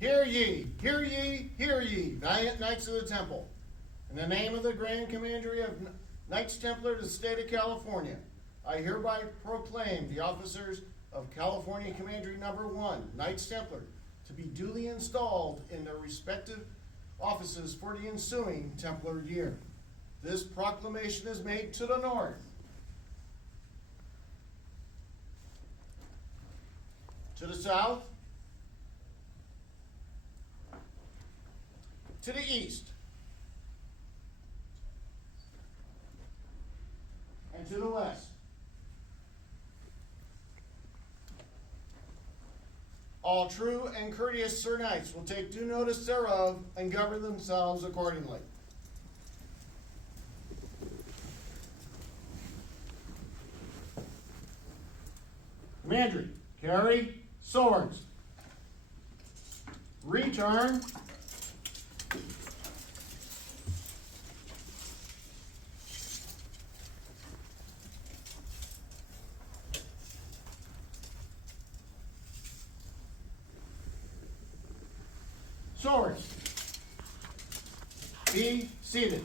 Hear ye, hear ye, hear ye, valiant knights of the temple. In the name of the Grand Commandery of Knights Templar to the state of California, I hereby proclaim the officers of California Commandery Number 1, Knights Templar, to be duly installed in their respective offices for the ensuing Templar year. This proclamation is made to the north, to the south, to the east, and to the west. All true and courteous Sir Knights will take due notice thereof and govern themselves accordingly. Commandery, carry swords. Return. Swords. Be seated.